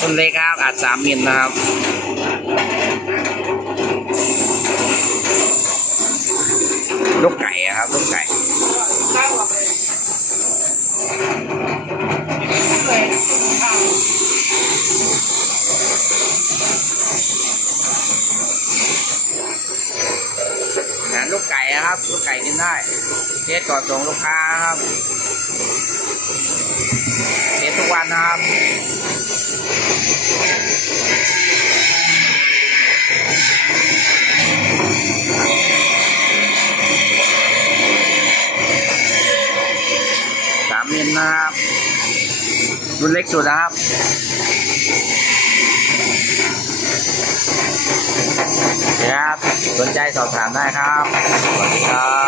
ต้นเล็กครับอัดสามมิลนะครับลูกไก่ครับลูกไก่งานลูกไก่อะครับ ลูกไก่กินได้เทสก่อนส่งลูกค้าครับเทสทุกวันนะครับามมิลนะครับรุ่นเล็กสุดนะครับ ครับ สนใจสอบถามได้ครับ สวัสดีครับ